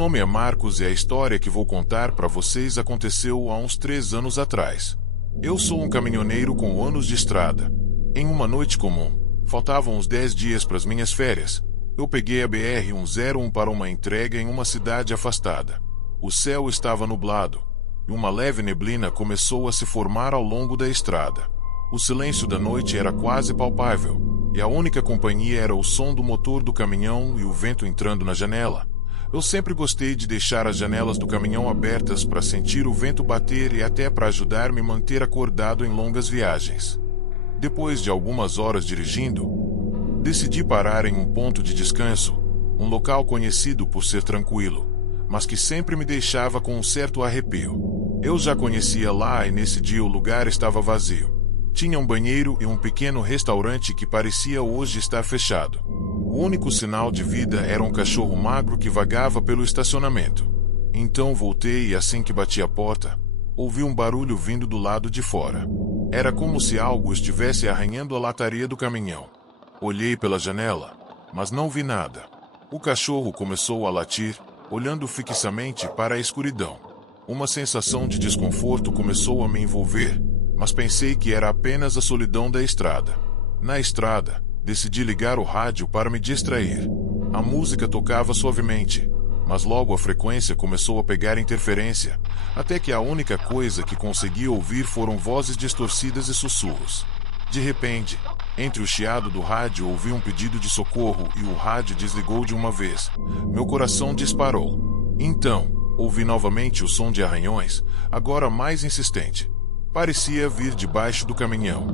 nome é Marcos e a história que vou contar para vocês aconteceu há uns 3 anos atrás. Eu sou um caminhoneiro com anos de estrada. Em uma noite comum, faltavam uns 10 dias para as minhas férias, eu peguei a BR-101 para uma entrega em uma cidade afastada. O céu estava nublado, e uma leve neblina começou a se formar ao longo da estrada. O silêncio da noite era quase palpável, e a única companhia era o som do motor do caminhão e o vento entrando na janela. Eu sempre gostei de deixar as janelas do caminhão abertas para sentir o vento bater e até para ajudar-me a manter acordado em longas viagens. Depois de algumas horas dirigindo, decidi parar em um ponto de descanso, um local conhecido por ser tranquilo, mas que sempre me deixava com um certo arrepio. Eu já conhecia lá e nesse dia o lugar estava vazio. Tinha um banheiro e um pequeno restaurante que parecia hoje estar fechado. O único sinal de vida era um cachorro magro que vagava pelo estacionamento. Então voltei e assim que bati a porta, ouvi um barulho vindo do lado de fora. Era como se algo estivesse arranhando a lataria do caminhão. Olhei pela janela, mas não vi nada. O cachorro começou a latir, olhando fixamente para a escuridão. Uma sensação de desconforto começou a me envolver, mas pensei que era apenas a solidão da estrada. Na estrada, decidi ligar o rádio para me distrair. A música tocava suavemente, mas logo a frequência começou a pegar interferência, até que a única coisa que consegui ouvir foram vozes distorcidas e sussurros. De repente, entre o chiado do rádio ouvi um pedido de socorro e o rádio desligou de uma vez. Meu coração disparou. Então, ouvi novamente o som de arranhões, agora mais insistente. Parecia vir debaixo do caminhão.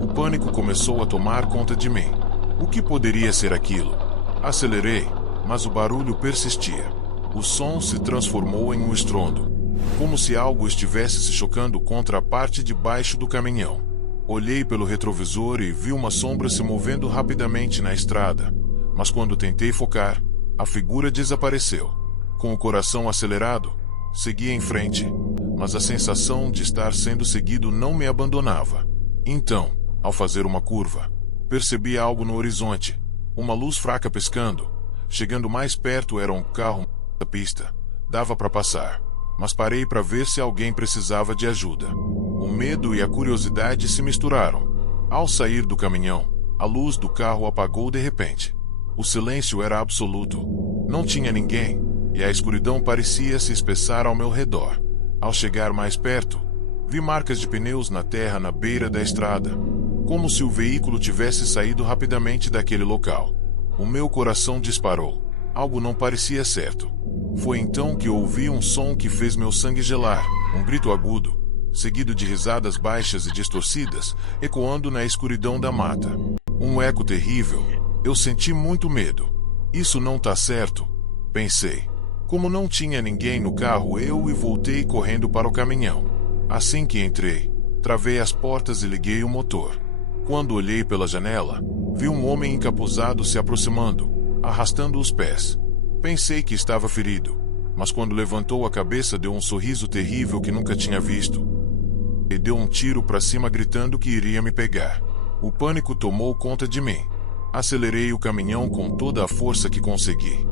O pânico começou a tomar conta de mim. O que poderia ser aquilo? Acelerei, mas o barulho persistia. O som se transformou em um estrondo, como se algo estivesse se chocando contra a parte de baixo do caminhão. Olhei pelo retrovisor e vi uma sombra se movendo rapidamente na estrada, mas quando tentei focar, a figura desapareceu. Com o coração acelerado, segui em frente, mas a sensação de estar sendo seguido não me abandonava. Então, ao fazer uma curva, percebi algo no horizonte, uma luz fraca piscando. Chegando mais perto era um carro na pista. Dava para passar, mas parei para ver se alguém precisava de ajuda. O medo e a curiosidade se misturaram. Ao sair do caminhão, a luz do carro apagou de repente. O silêncio era absoluto. Não tinha ninguém, e a escuridão parecia se espessar ao meu redor. Ao chegar mais perto, vi marcas de pneus na terra na beira da estrada, como se o veículo tivesse saído rapidamente daquele local. O meu coração disparou. Algo não parecia certo. Foi então que ouvi um som que fez meu sangue gelar, um grito agudo, seguido de risadas baixas e distorcidas, ecoando na escuridão da mata. Um eco terrível. Eu senti muito medo. Isso não tá certo, pensei. Como não tinha ninguém no carro, eu voltei correndo para o caminhão. Assim que entrei, travei as portas e liguei o motor. Quando olhei pela janela, vi um homem encapuzado se aproximando, arrastando os pés. Pensei que estava ferido, mas quando levantou a cabeça deu um sorriso terrível que nunca tinha visto. E deu um tiro para cima gritando que iria me pegar. O pânico tomou conta de mim. Acelerei o caminhão com toda a força que consegui.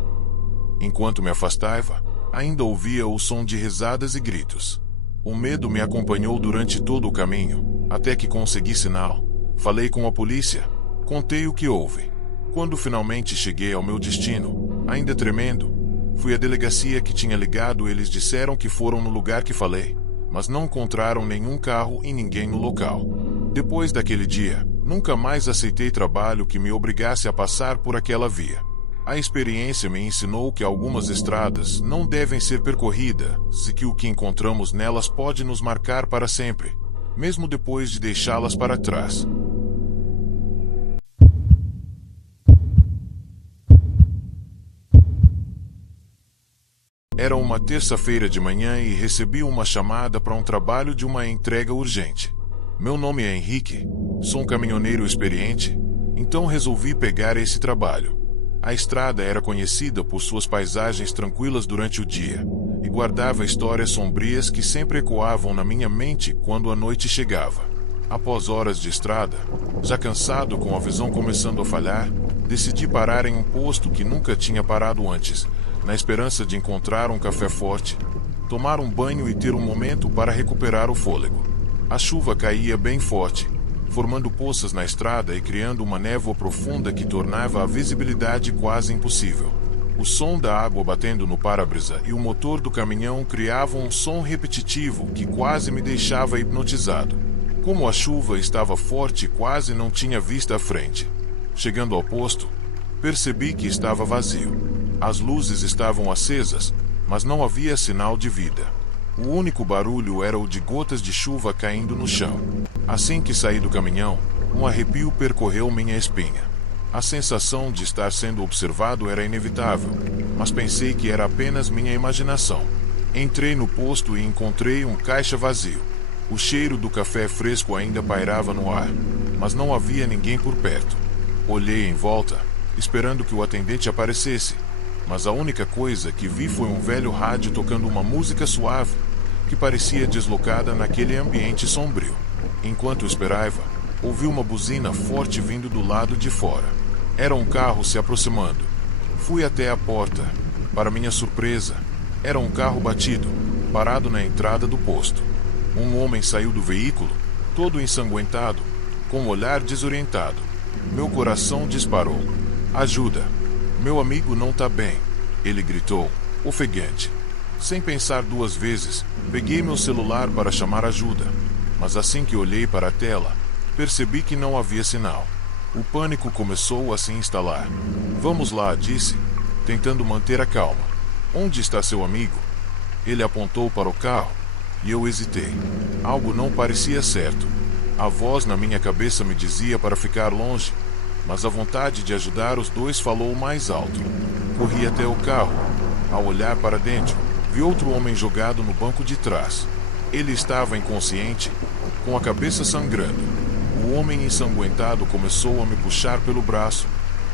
Enquanto me afastava, ainda ouvia o som de risadas e gritos. O medo me acompanhou durante todo o caminho, até que consegui sinal. Falei com a polícia, contei o que houve. Quando finalmente cheguei ao meu destino, ainda tremendo, fui à delegacia que tinha ligado. Eles disseram que foram no lugar que falei, mas não encontraram nenhum carro e ninguém no local. Depois daquele dia, nunca mais aceitei trabalho que me obrigasse a passar por aquela via. A experiência me ensinou que algumas estradas não devem ser percorridas e que o que encontramos nelas pode nos marcar para sempre, mesmo depois de deixá-las para trás. Era uma terça-feira de manhã e recebi uma chamada para um trabalho de uma entrega urgente. Meu nome é Henrique, sou um caminhoneiro experiente, então resolvi pegar esse trabalho. A estrada era conhecida por suas paisagens tranquilas durante o dia, e guardava histórias sombrias que sempre ecoavam na minha mente quando a noite chegava. Após horas de estrada, já cansado com a visão começando a falhar, decidi parar em um posto que nunca tinha parado antes, na esperança de encontrar um café forte, tomar um banho e ter um momento para recuperar o fôlego. A chuva caía bem forte, formando poças na estrada e criando uma névoa profunda que tornava a visibilidade quase impossível. O som da água batendo no para-brisa e o motor do caminhão criavam um som repetitivo que quase me deixava hipnotizado. Como a chuva estava forte, quase não tinha vista à frente. Chegando ao posto, percebi que estava vazio. As luzes estavam acesas, mas não havia sinal de vida. O único barulho era o de gotas de chuva caindo no chão. Assim que saí do caminhão, um arrepio percorreu minha espinha. A sensação de estar sendo observado era inevitável, mas pensei que era apenas minha imaginação. Entrei no posto e encontrei um caixa vazio. O cheiro do café fresco ainda pairava no ar, mas não havia ninguém por perto. Olhei em volta, esperando que o atendente aparecesse, mas a única coisa que vi foi um velho rádio tocando uma música suave, que parecia deslocada naquele ambiente sombrio. Enquanto esperava, ouvi uma buzina forte vindo do lado de fora. Era um carro se aproximando. Fui até a porta. Para minha surpresa, era um carro batido, parado na entrada do posto. Um homem saiu do veículo, todo ensanguentado, com um olhar desorientado. Meu coração disparou. Ajuda! Meu amigo não tá bem, ele gritou, ofegante. Sem pensar duas vezes, peguei meu celular para chamar ajuda, mas assim que olhei para a tela, percebi que não havia sinal. O pânico começou a se instalar. Vamos lá, disse, tentando manter a calma. Onde está seu amigo? Ele apontou para o carro, e eu hesitei. Algo não parecia certo. A voz na minha cabeça me dizia para ficar longe, mas a vontade de ajudar os dois falou mais alto. Corri até o carro. Ao olhar para dentro, vi outro homem jogado no banco de trás. Ele estava inconsciente, com a cabeça sangrando. O homem ensanguentado começou a me puxar pelo braço,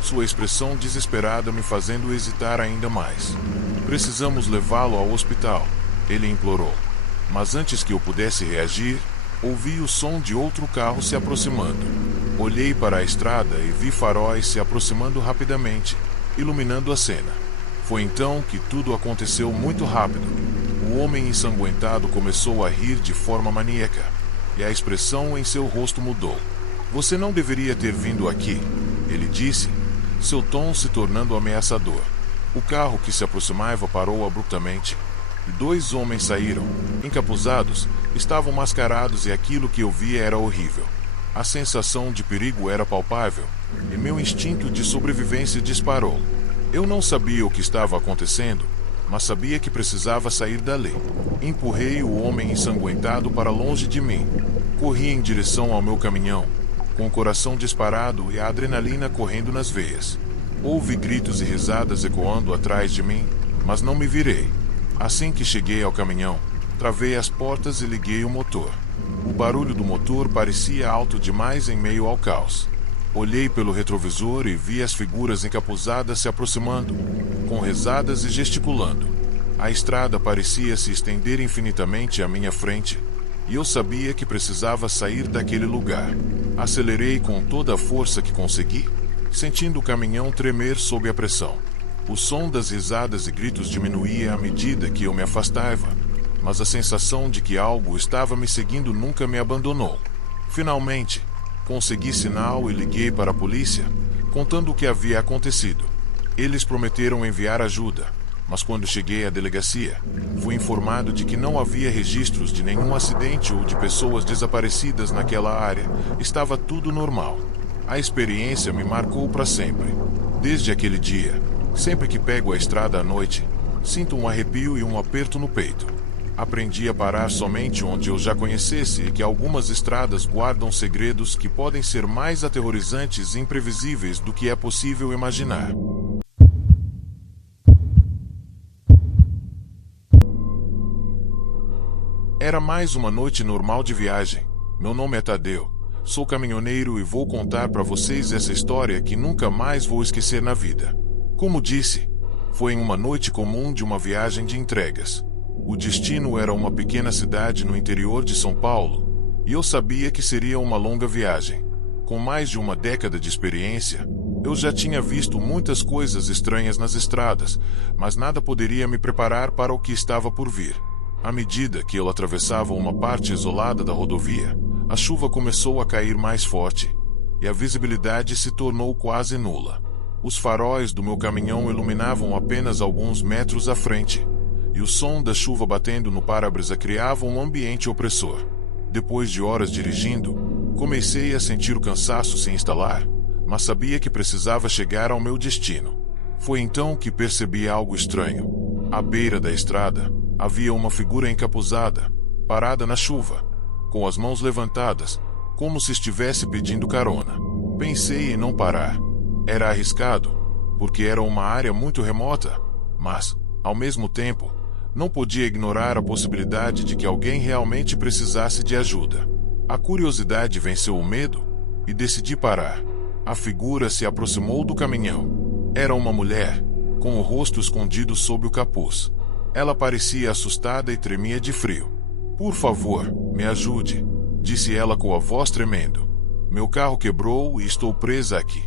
sua expressão desesperada me fazendo hesitar ainda mais. Precisamos levá-lo ao hospital, ele implorou. Mas antes que eu pudesse reagir, ouvi o som de outro carro se aproximando. Olhei para a estrada e vi faróis se aproximando rapidamente, iluminando a cena. Foi então que tudo aconteceu muito rápido. O homem ensanguentado começou a rir de forma maníaca, e a expressão em seu rosto mudou. Você não deveria ter vindo aqui, ele disse, seu tom se tornando ameaçador. O carro que se aproximava parou abruptamente, e dois homens saíram, encapuzados, estavam mascarados e aquilo que eu via era horrível. A sensação de perigo era palpável, e meu instinto de sobrevivência disparou. Eu não sabia o que estava acontecendo, mas sabia que precisava sair dali. Empurrei o homem ensanguentado para longe de mim. Corri em direção ao meu caminhão, com o coração disparado e a adrenalina correndo nas veias. Houve gritos e risadas ecoando atrás de mim, mas não me virei. Assim que cheguei ao caminhão, travei as portas e liguei o motor. O barulho do motor parecia alto demais em meio ao caos. Olhei pelo retrovisor e vi as figuras encapuzadas se aproximando, com risadas e gesticulando. A estrada parecia se estender infinitamente à minha frente, e eu sabia que precisava sair daquele lugar. Acelerei com toda a força que consegui, sentindo o caminhão tremer sob a pressão. O som das risadas e gritos diminuía à medida que eu me afastava, mas a sensação de que algo estava me seguindo nunca me abandonou. Finalmente, consegui sinal e liguei para a polícia, contando o que havia acontecido. Eles prometeram enviar ajuda, mas quando cheguei à delegacia, fui informado de que não havia registros de nenhum acidente ou de pessoas desaparecidas naquela área. Estava tudo normal. A experiência me marcou para sempre. Desde aquele dia, sempre que pego a estrada à noite, sinto um arrepio e um aperto no peito. Aprendi a parar somente onde eu já conhecesse e que algumas estradas guardam segredos que podem ser mais aterrorizantes e imprevisíveis do que é possível imaginar. Era mais uma noite normal de viagem. Meu nome é Tadeu, sou caminhoneiro e vou contar para vocês essa história que nunca mais vou esquecer na vida. Como disse, foi em uma noite comum de uma viagem de entregas. O destino era uma pequena cidade no interior de São Paulo, e eu sabia que seria uma longa viagem. Com mais de uma década de experiência, Eu já tinha visto muitas coisas estranhas nas estradas, mas nada poderia me preparar para o que estava por vir. À medida que eu atravessava uma parte isolada da rodovia, a chuva começou a cair mais forte, e a visibilidade se tornou quase nula. Os faróis do meu caminhão iluminavam apenas alguns metros à frente, e o som da chuva batendo no para-brisa criava um ambiente opressor. Depois de horas dirigindo, comecei a sentir o cansaço se instalar, mas sabia que precisava chegar ao meu destino. Foi então que percebi algo estranho. À beira da estrada, havia uma figura encapuzada, parada na chuva, com as mãos levantadas, como se estivesse pedindo carona. Pensei em não parar. Era arriscado, porque era uma área muito remota, mas, ao mesmo tempo, não podia ignorar a possibilidade de que alguém realmente precisasse de ajuda. A curiosidade venceu o medo, e decidi parar. A figura se aproximou do caminhão. Era uma mulher, com o rosto escondido sob o capuz. Ela parecia assustada e tremia de frio. "Por favor, me ajude", disse ela com a voz tremendo. "Meu carro quebrou e estou presa aqui."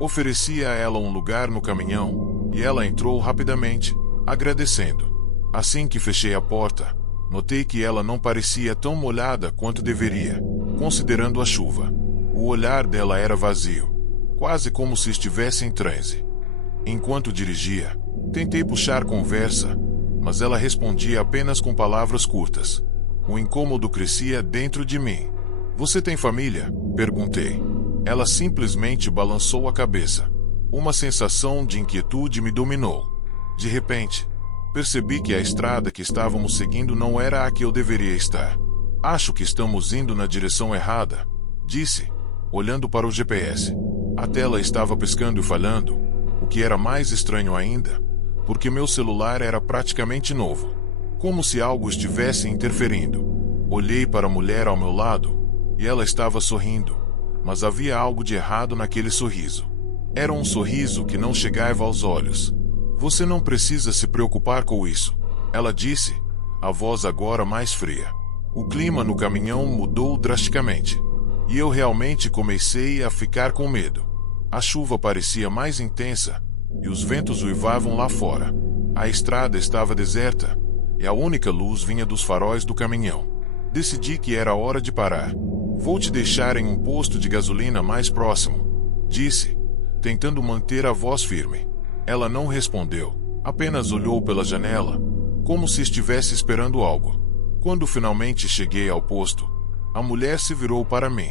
Ofereci a ela um lugar no caminhão, e ela entrou rapidamente, agradecendo. Assim que fechei a porta, notei que ela não parecia tão molhada quanto deveria, considerando a chuva. O olhar dela era vazio, quase como se estivesse em transe. Enquanto dirigia, tentei puxar conversa, mas ela respondia apenas com palavras curtas. O incômodo crescia dentro de mim. "Você tem família?", perguntei. Ela simplesmente balançou a cabeça. Uma sensação de inquietude me dominou. De repente, percebi que a estrada que estávamos seguindo não era a que eu deveria estar. "Acho que estamos indo na direção errada", disse, olhando para o GPS. A tela estava piscando e falhando, o que era mais estranho ainda, porque meu celular era praticamente novo. Como se algo estivesse interferindo. Olhei para a mulher ao meu lado, e ela estava sorrindo, mas havia algo de errado naquele sorriso. Era um sorriso que não chegava aos olhos. "Você não precisa se preocupar com isso", ela disse, a voz agora mais fria. O clima no caminhão mudou drasticamente, e eu realmente comecei a ficar com medo. A chuva parecia mais intensa, e os ventos uivavam lá fora. A estrada estava deserta, e a única luz vinha dos faróis do caminhão. Decidi que era hora de parar. "Vou te deixar em um posto de gasolina mais próximo", disse, tentando manter a voz firme. Ela não respondeu, apenas olhou pela janela, como se estivesse esperando algo. Quando finalmente cheguei ao posto, a mulher se virou para mim.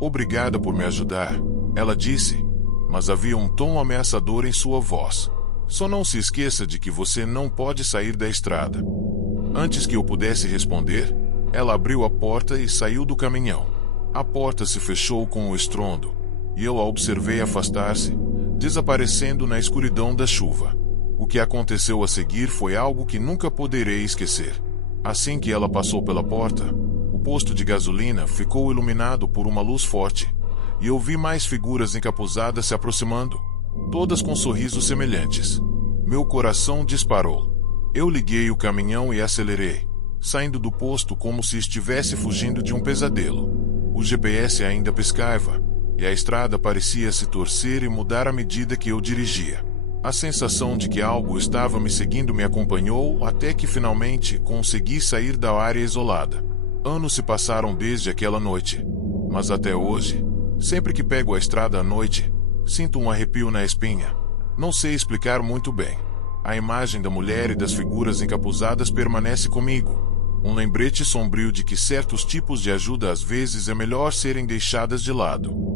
"Obrigada por me ajudar", ela disse, mas havia um tom ameaçador em sua voz. "Só não se esqueça de que você não pode sair da estrada." Antes que eu pudesse responder, ela abriu a porta e saiu do caminhão. A porta se fechou com um estrondo, e eu a observei afastar-se, desaparecendo na escuridão da chuva. O que aconteceu a seguir foi algo que nunca poderei esquecer. Assim que ela passou pela porta, o posto de gasolina ficou iluminado por uma luz forte, e eu vi mais figuras encapuzadas se aproximando, todas com sorrisos semelhantes. Meu coração disparou. Eu liguei o caminhão e acelerei, saindo do posto como se estivesse fugindo de um pesadelo. O GPS ainda piscava, e a estrada parecia se torcer e mudar à medida que eu dirigia. A sensação de que algo estava me seguindo me acompanhou até que finalmente consegui sair da área isolada. Anos se passaram desde aquela noite, mas até hoje, sempre que pego a estrada à noite, sinto um arrepio na espinha. Não sei explicar muito bem. A imagem da mulher e das figuras encapuzadas permanece comigo. Um lembrete sombrio de que certos tipos de ajuda às vezes é melhor serem deixadas de lado.